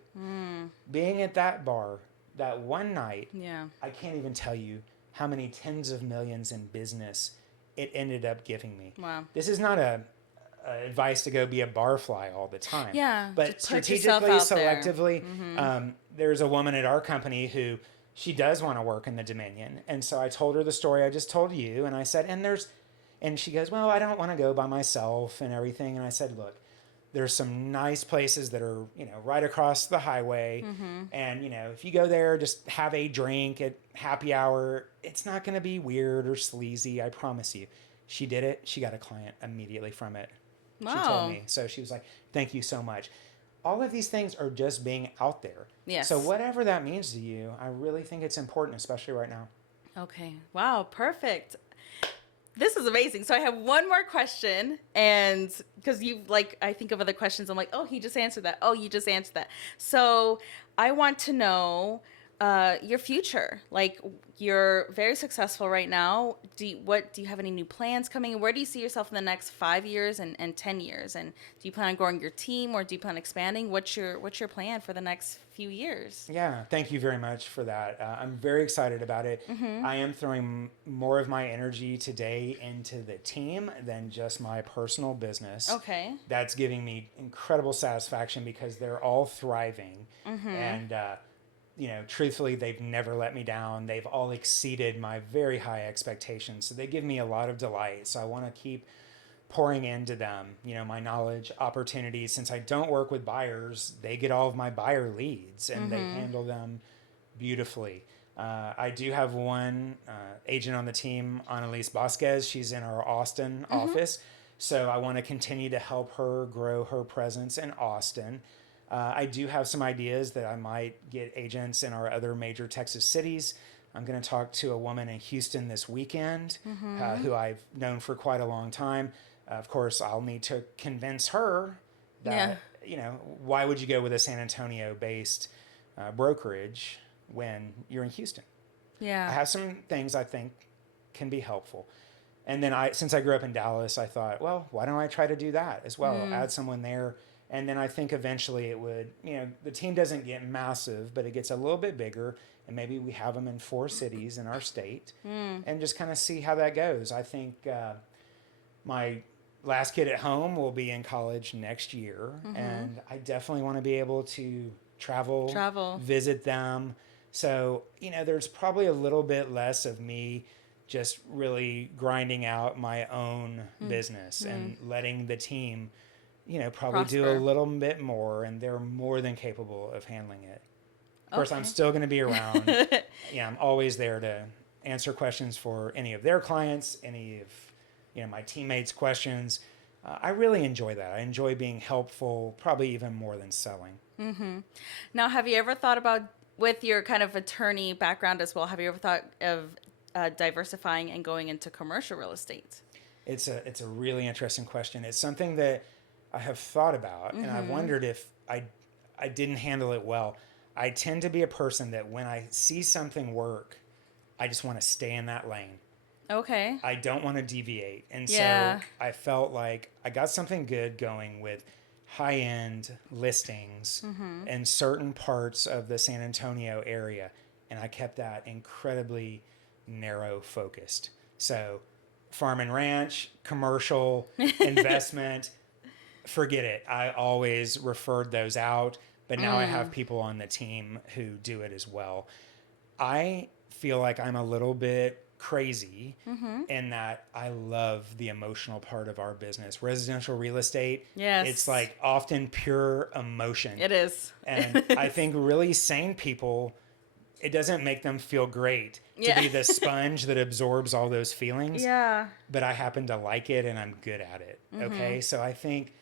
Being at that bar that one night, I can't even tell you how many tens of millions in business it ended up giving me. Wow. This is not a advice to go be a barfly all the time. Yeah. But just put yourself strategically, out there. selectively, there's a woman at our company who she does want to work in the Dominion. And so I told her the story I just told you. And I said, and she goes, "Well, I don't want to go by myself and everything." And I said, "Look, there's some nice places that are, right across the highway. And, if you go there, just have a drink at happy hour. It's not going to be weird or sleazy. I promise you." She did it. She got a client immediately from it. Wow. She told me. So she was like, "Thank you so much." all of these things are just being out there. Yes. So whatever that means to you, I really think it's important, especially right now. Okay. Wow. Perfect. This is amazing. So I have one more question, and because I think of other questions, I'm like, oh, he just answered that. Oh, you just answered that. So I want to know your future. Like, you're very successful right now. Do you have any new plans coming? Where do you see yourself in the next 5 years and 10 years? And do you plan on growing your team, or do you plan on expanding? What's your plan for the next few years? Yeah, thank you very much for that. I'm very excited about it. I am throwing more of my energy today into the team than just my personal business. Okay. That's giving me incredible satisfaction because they're all thriving. And, truthfully, they've never let me down. They've all exceeded my very high expectations. So they give me a lot of delight. So I want to keep pouring into them, my knowledge, opportunities. Since I don't work with buyers, they get all of my buyer leads and they handle them beautifully. I do have one agent on the team, Annalise Vasquez. She's in our Austin office. So I want to continue to help her grow her presence in Austin. I do have some ideas that I might get agents in our other major Texas cities. I'm going to talk to a woman in Houston this weekend who I've known for quite a long time. Of course, I'll need to convince her that, why would you go with a San Antonio-based brokerage when you're in Houston? Yeah. I have some things I think can be helpful. And then since I grew up in Dallas, I thought, well, why don't I try to do that as well? Add someone there. And then I think eventually it would, the team doesn't get massive, but it gets a little bit bigger. And maybe we have them in 4 cities in our state and just kind of see how that goes. I think my last kid at home will be in college next year. And I definitely want to be able to travel, visit them. So, there's probably a little bit less of me just really grinding out my own business and letting the team, probably do a little bit more, and they're more than capable of handling it. Of course, I'm still going to be around. I'm always there to answer questions for any of their clients, any of my teammates' questions. I really enjoy that. I enjoy being helpful, probably even more than selling. Now, have you ever thought about, with your kind of attorney background as well, have you ever thought of diversifying and going into commercial real estate? It's a really interesting question. It's something that I have thought about, and I've wondered if I didn't handle it well. I tend to be a person that when I see something work, I just want to stay in that lane. Okay. I don't want to deviate. And so I felt like I got something good going with high-end listings in certain parts of the San Antonio area, and I kept that incredibly narrow focused. So farm and ranch, commercial, investment, forget it. I always referred those out, but now I have people on the team who do it as well. I feel like I'm a little bit crazy in that I love the emotional part of our business. Residential real estate, it's like often pure emotion. It is. And I think really sane people, it doesn't make them feel great to be the sponge that absorbs all those feelings. Yeah. But I happen to like it and I'm good at it. Okay. So I think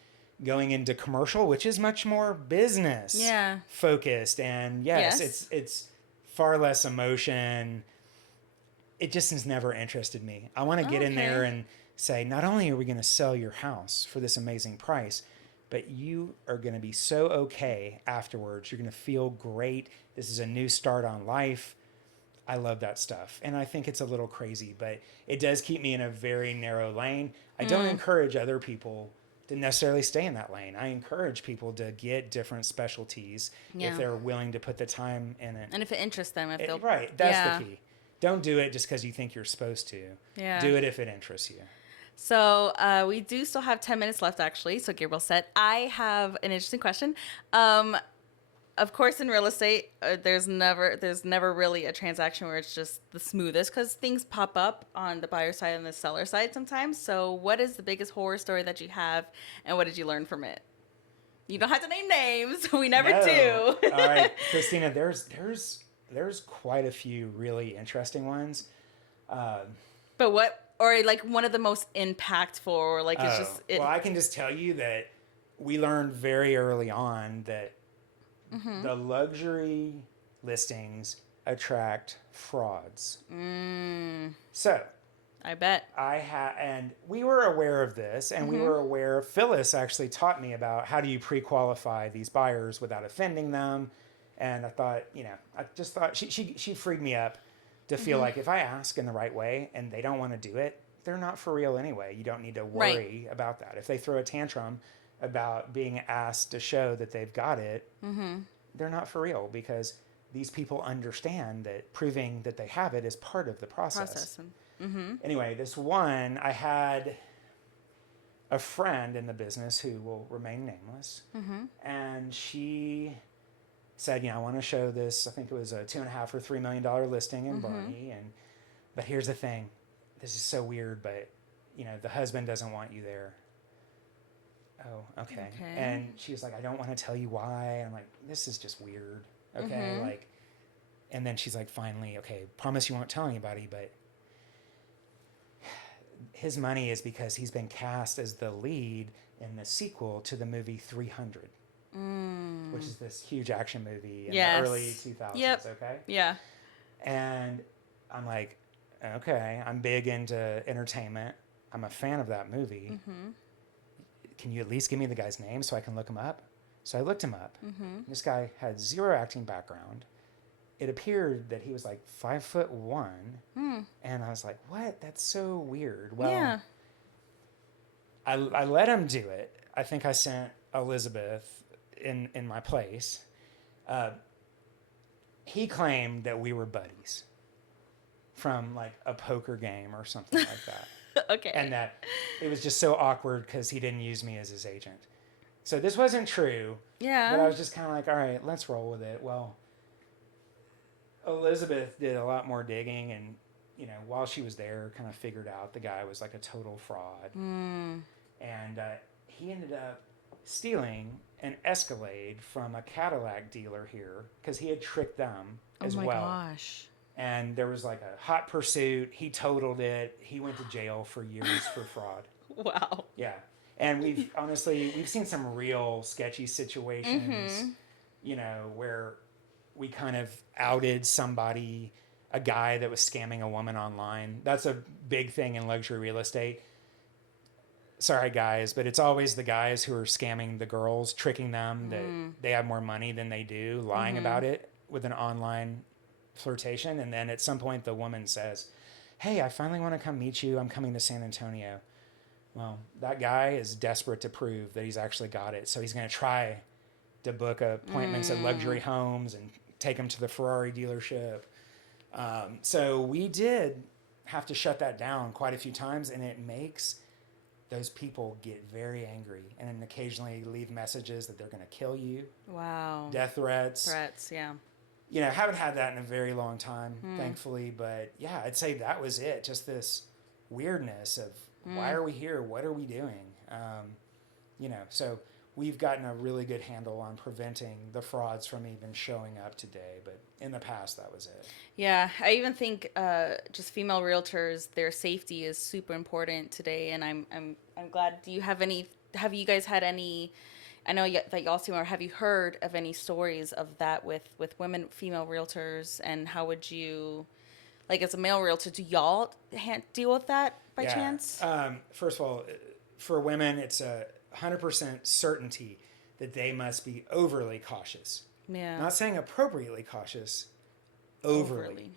going into commercial, which is much more business focused, and it's far less emotion. It just has never interested me. I want to get in there and say, not only are we going to sell your house for this amazing price, but you are going to be so okay afterwards. You're going to feel great. This is a new start on life. I love that stuff. And I think it's a little crazy, but it does keep me in a very narrow lane. I don't encourage other people to necessarily stay in that lane. I encourage people to get different specialties if they're willing to put the time in it. And if it interests them. Right. That's the key. Don't do it just because you think you're supposed to. Yeah. Do it if it interests you. So we do still have 10 minutes left, actually. So get real set. I have an interesting question. Of course, in real estate, there's never really a transaction where it's just the smoothest, because things pop up on the buyer side and the seller side sometimes. So what is the biggest horror story that you have, and what did you learn from it? You don't have to name names. We never do. All right, Christina, there's quite a few really interesting ones. But what, or like one of the most impactful, or like it's just... Well, I can just tell you that we learned very early on that the luxury listings attract frauds. So I bet. and we were aware of this, and we were aware. Phyllis actually taught me about how do you pre-qualify these buyers without offending them. And I thought, I just thought she freed me up to feel like if I ask in the right way and they don't want to do it, they're not for real anyway. You don't need to worry about that. If they throw a tantrum about being asked to show that they've got it, they're not for real, because these people understand that proving that they have it is part of the process. Anyway, this one, I had a friend in the business who will remain nameless, and she said, I want to show this. I think it was a $2.5 or $3 million listing in Barney, but here's the thing. This is so weird, but the husband doesn't want you there. Oh, okay. And she was like, I don't want to tell you why. And I'm like, this is just weird. Okay. And then she's like, finally, okay, promise you won't tell anybody, but his money is because he's been cast as the lead in the sequel to the movie 300, which is this huge action movie in the early 2000s. Okay. Yeah. And I'm like, okay, I'm big into entertainment. I'm a fan of that movie. Can you at least give me the guy's name so I can look him up? So I looked him up. This guy had zero acting background. It appeared that he was like 5'1", and I was like, what? That's so weird. Well, I let him do it. I think I sent Elizabeth in my place. He claimed that we were buddies from like a poker game or something like that. Okay. And that it was just so awkward because he didn't use me as his agent. So this wasn't true. Yeah. But I was just kind of like, all right, let's roll with it. Well, Elizabeth did a lot more digging, and while she was there, kind of figured out the guy was like a total fraud. And he ended up stealing an Escalade from a Cadillac dealer here because he had tricked them as well. Oh my gosh. And there was like a hot pursuit. He totaled it. He went to jail for years for fraud. Wow. Yeah. And we've seen some real sketchy situations, where we kind of outed somebody, a guy that was scamming a woman online. That's a big thing in luxury real estate. Sorry, guys, but it's always the guys who are scamming the girls, tricking them that they have more money than they do, lying about it with an online flirtation. And then at some point the woman says, hey, I finally want to come meet you. I'm coming to San Antonio. Well, that guy is desperate to prove that he's actually got it. So he's going to try to book appointments at luxury homes and take them to the Ferrari dealership. So we did have to shut that down quite a few times, and it makes those people get very angry and then occasionally leave messages that they're going to kill you. Wow. Death threats. Yeah. Haven't had that in a very long time, thankfully. But yeah, I'd say that was it. Just this weirdness of why are we here? What are we doing? So we've gotten a really good handle on preventing the frauds from even showing up today. But in the past, that was it. Yeah, I even think just female realtors, their safety is super important today, and I'm glad. Have you guys had any? I know that y'all see, or have you heard of any stories of that with female realtors, and how would you, like as a male realtor, do y'all deal with that by chance? First of all, for women, it's a 100% certainty that they must be overly cautious. Yeah. Not saying appropriately cautious, overly.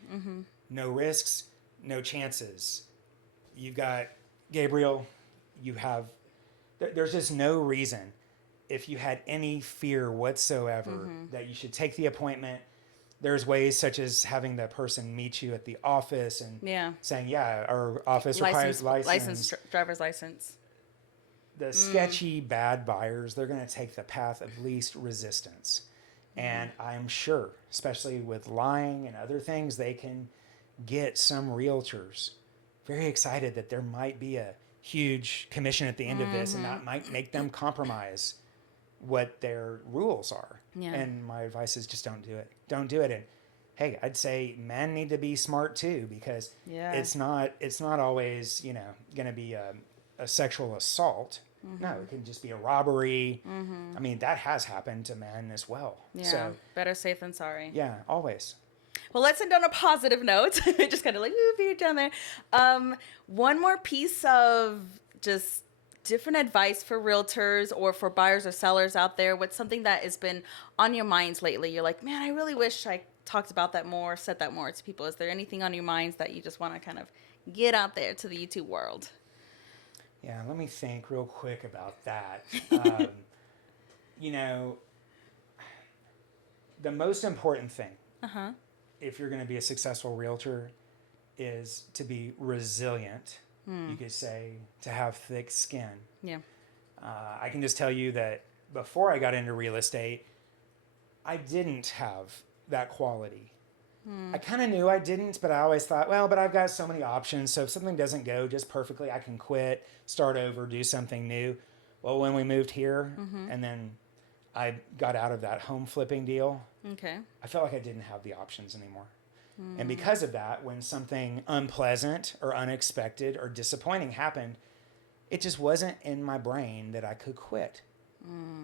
No risks, no chances. You've got Gabriel, there's just no reason, if you had any fear whatsoever, that you should take the appointment. There's ways such as having the person meet you at the office and saying, our office requires driver's license. The sketchy bad buyers, they're going to take the path of least resistance. And I'm sure, especially with lying and other things, they can get some realtors very excited that there might be a huge commission at the end of this, and that might make them compromise what their rules are. Yeah. And my advice is just don't do it. Don't do it. And hey, I'd say men need to be smart too, because it's not always, going to be a sexual assault. No, it can just be a robbery. I mean, that has happened to men as well. Yeah. So, Better safe than sorry. yeah, always. Well, let's end on a positive note. Just kind of like, beat it down there. One more piece of just different advice for realtors or for buyers or sellers out there. What's something that has been on your minds lately? You're like, man, I really wish I talked about that more, said that more to people. Is there anything on your minds that you just want to kind of get out there to the YouTube world? Yeah, let me think real quick about that. You know, the most important thing, if you're going to be a successful realtor, is to be resilient. You could say to have thick skin. Yeah. I can just tell you that before I got into real estate, I didn't have that quality. I kind of knew I didn't, but I always thought, well, but I've got so many options. So if something doesn't go just perfectly, I can quit, start over, do something new. Well, when we moved here and then I got out of that home flipping deal, I felt like I didn't have the options anymore. And because of that, when something unpleasant or unexpected or disappointing happened, it just wasn't in my brain that I could quit.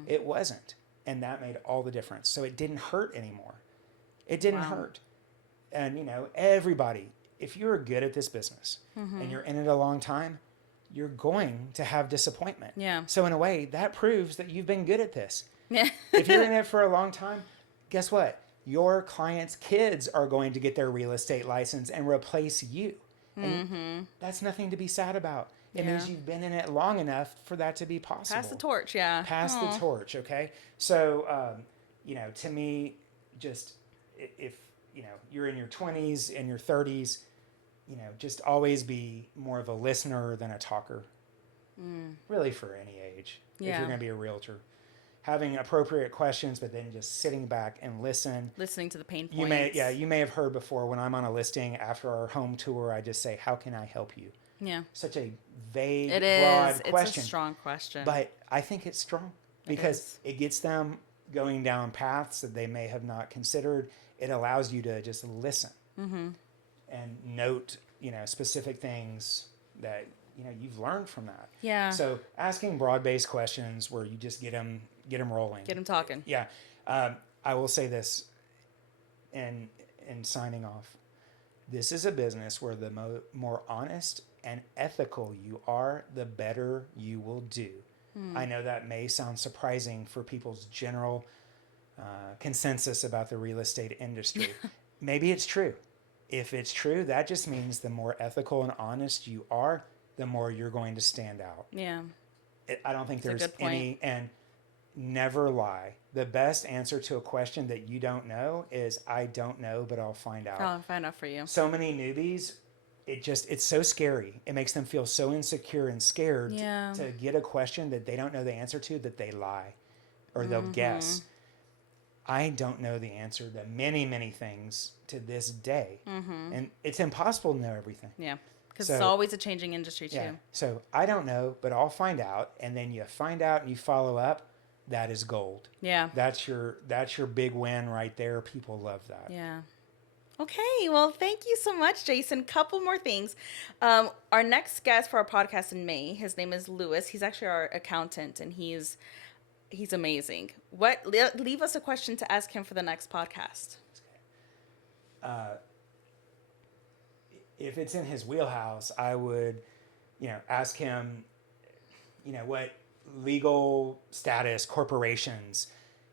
It wasn't. And that made all the difference. So it didn't hurt anymore. It didn't hurt. And, you know, everybody, if you're good at this business and you're in it a long time, you're going to have disappointment. Yeah. So in a way, that proves that you've been good at this. Yeah. If you're in it for a long time, guess what? Your clients' kids are going to get their real estate license and replace you. And that's nothing to be sad about. It means you've been in it long enough for that to be possible. Pass the torch, yeah. Pass the torch, okay? So, you know, to me, just if, you know, you're in your 20s and your 30s, you know, just always be more of a listener than a talker. Really for any age, if you're going to be a realtor. Having appropriate questions, but then just sitting back and listening to the pain points. You may have heard before when I'm on a listing after our home tour, I just say, how can I help you? Yeah. Such a vague, broad question. It's a strong question. But I think it's strong because it gets them going down paths that they may have not considered. It allows you to just listen and note, you know, specific things that, you know, you've learned from that. Yeah. So asking broad-based questions where you just get them rolling. Get them talking. Yeah. I will say this in signing off. This is a business where the more honest and ethical you are, the better you will do. I know that may sound surprising for people's general consensus about the real estate industry. Maybe it's true. If it's true, that just means the more ethical and honest you are, the more you're going to stand out. Yeah. I don't think there's any, and never lie. The best answer to a question that you don't know is, I don't know, but I'll find out. I'll find out for you. So many newbies, it's so scary. It makes them feel so insecure and scared to get a question that they don't know the answer to, that they lie or they'll guess. I don't know the answer to many, many things to this day. And it's impossible to know everything. Yeah. Because it's always a changing industry too. Yeah. So I don't know, but I'll find out. And then you find out and you follow up. That is gold. Yeah. That's your big win right there. People love that. Yeah. Okay. Well, thank you so much, Jason. Couple more things. Our next guest for our podcast in May, his name is Lewis. He's actually our accountant, and he's amazing. Leave us a question to ask him for the next podcast. If it's in his wheelhouse, I would, ask him, what legal status corporations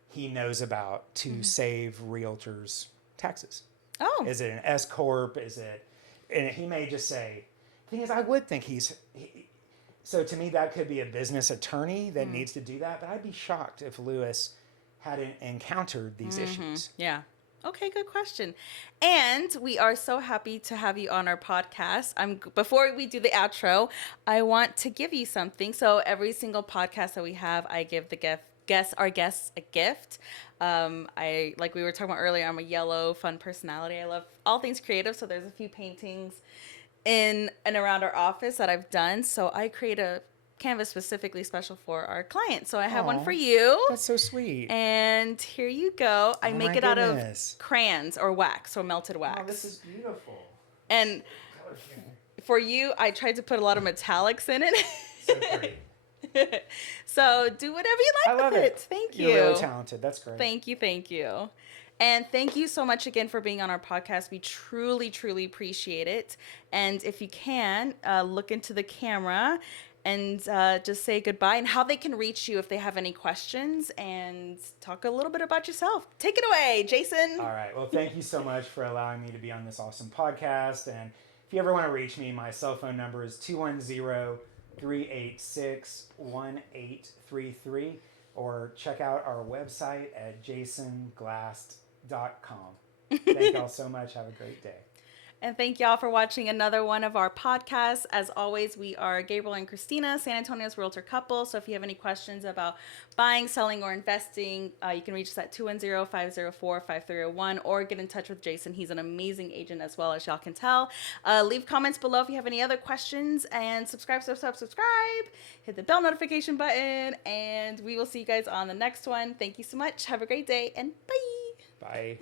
he knows about to save realtors taxes. Oh. Is it an S corp? And he may just say, the thing is, I would think so to me, that could be a business attorney that needs to do that, but I'd be shocked if Lewis hadn't encountered these issues. Yeah. Okay, good question. And we are so happy to have you on our podcast. Before we do the outro, I want to give you something. So every single podcast that we have, I give our guests a gift. Like we were talking about earlier, I'm a yellow, fun personality. I love all things creative. So there's a few paintings in and around our office that I've done. So I create a canvas specifically special for our clients. So I have one for you. That's so sweet. And here you go. I make it out of crayons or wax or melted wax. Oh, this is beautiful. And for you, I tried to put a lot of metallics in it. So pretty. So do whatever you like I love with it. Thank you. You're really talented. That's great. Thank you. Thank you. And thank you so much again for being on our podcast. We truly, truly appreciate it. And if you can, look into the camera and just say goodbye and how they can reach you if they have any questions, and talk a little bit about yourself. Take it away, Jason. All right. Well, thank you so much for allowing me to be on this awesome podcast. And if you ever want to reach me, my cell phone number is 210-386-1833, or check out our website at jasonglast.com. Thank y'all so much. Have a great day. And thank y'all for watching another one of our podcasts. As always, we are Gabriel and Christina, San Antonio's realtor couple. So if you have any questions about buying, selling, or investing, you can reach us at 210-504-5301, or get in touch with Jason. He's an amazing agent as well, as y'all can tell. Leave comments below if you have any other questions, and subscribe. Hit the bell notification button, and we will see you guys on the next one. Thank you so much. Have a great day, and bye. Bye.